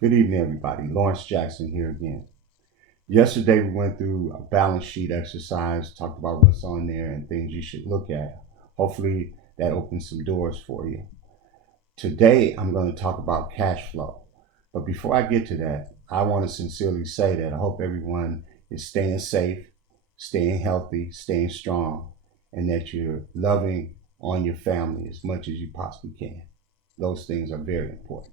Good evening, everybody. Lawrence Jackson here again. Yesterday, we went through a balance sheet exercise, talked about what's on there and things you should look at. Hopefully, that opens some doors for you. Today, I'm going to talk about cash flow. But before I get to that, I want to sincerely say that I hope everyone is staying safe, staying healthy, staying strong, and that you're loving on your family as much as you possibly can. Those things are very important.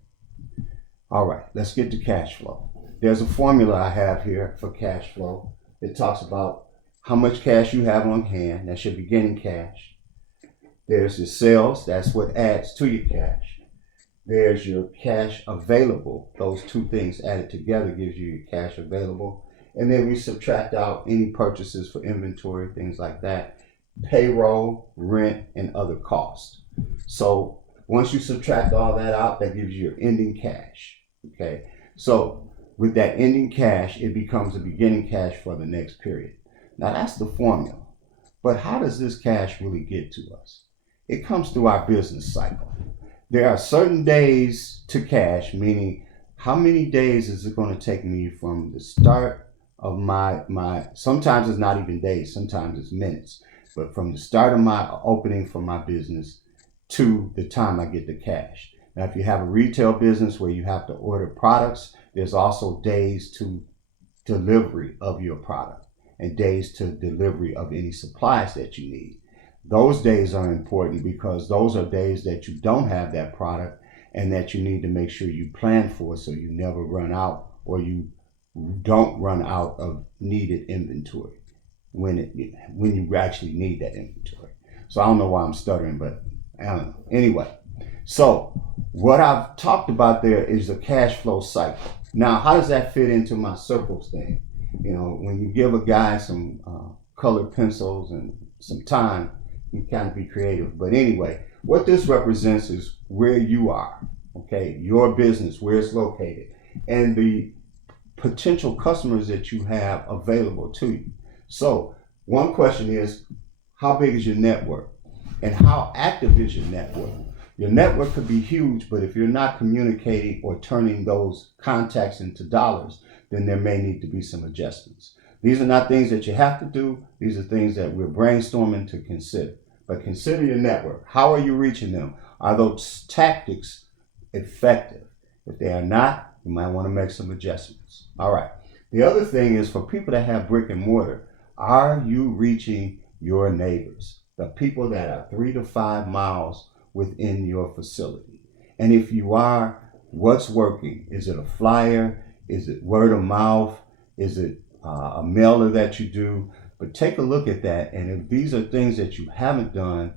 All right, let's get to cash flow. There's a formula I have here for cash flow. It talks about how much cash you have on hand. That's your beginning cash. There's your sales. That's what adds to your cash. There's your cash available. Those two things added together gives you your cash available. And then we subtract out any purchases for inventory, things like that, payroll, rent, and other costs. So once you subtract all that out, that gives you your ending cash. Okay, so with that ending cash, it becomes a beginning cash for the next period. Now that's the formula. But how does this cash really get to us? It comes through our business cycle. There are certain days to cash, meaning how many days is it going to take me from the start of my sometimes it's not even days, sometimes it's minutes, but from the start of my opening for my business to the time I get the cash. Now, if you have a retail business where you have to order products, there's also days to delivery of your product and days to delivery of any supplies that you need. Those days are important because those are days that you don't have that product and that you need to make sure you plan for so you never run out or you don't run out of needed inventory when you actually need that inventory. So I don't know why I'm stuttering, but I don't know. Anyway, so what I've talked about there is the cash flow cycle. Now, how does that fit into my circles thing? You know, when you give a guy some colored pencils and some time, you kind of be creative. But anyway, what this represents is where you are, okay, your business, where it's located, and the potential customers that you have available to you. So one question is, how big is your network? And how active is your network? Your network could be huge, but if you're not communicating or turning those contacts into dollars, then there may need to be some adjustments. These are not things that you have to do. These are things that we're brainstorming to consider. But consider your network. How are you reaching them? Are those tactics effective? If they are not, you might want to make some adjustments. All right. The other thing is for people that have brick and mortar, are you reaching your neighbors? The people that are 3 to 5 miles within your facility. And if you are, what's working? Is it a flyer? Is it word of mouth? Is it a mailer that you do? But take a look at that. And if these are things that you haven't done,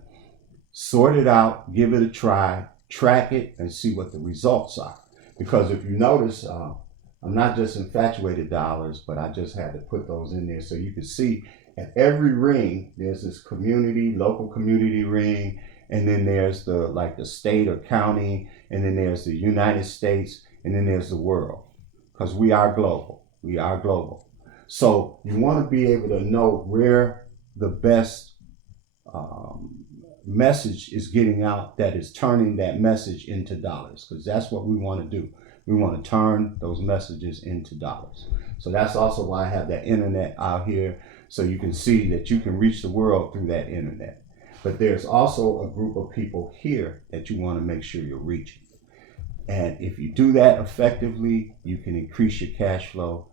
sort it out, give it a try, track it, and see what the results are. Because if you notice, I'm not just infatuated dollars, but I just had to put those in there so you can see at every ring, there's this community, local community ring, and then there's the state or county, and then there's the United States, and then there's the world. Because we are global. We are global. So you want to be able to know where the best message is getting out that is turning that message into dollars, because that's what we want to do. We want to turn those messages into dollars. So that's also why I have that internet out here, so you can see that you can reach the world through that internet. But there's also a group of people here that you want to make sure you're reaching. And if you do that effectively, you can increase your cash flow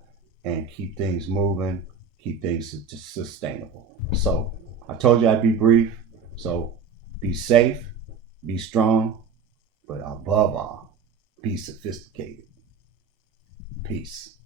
and keep things moving, keep things sustainable. So I told you I'd be brief. So be safe, be strong, but above all, be sophisticated. Peace.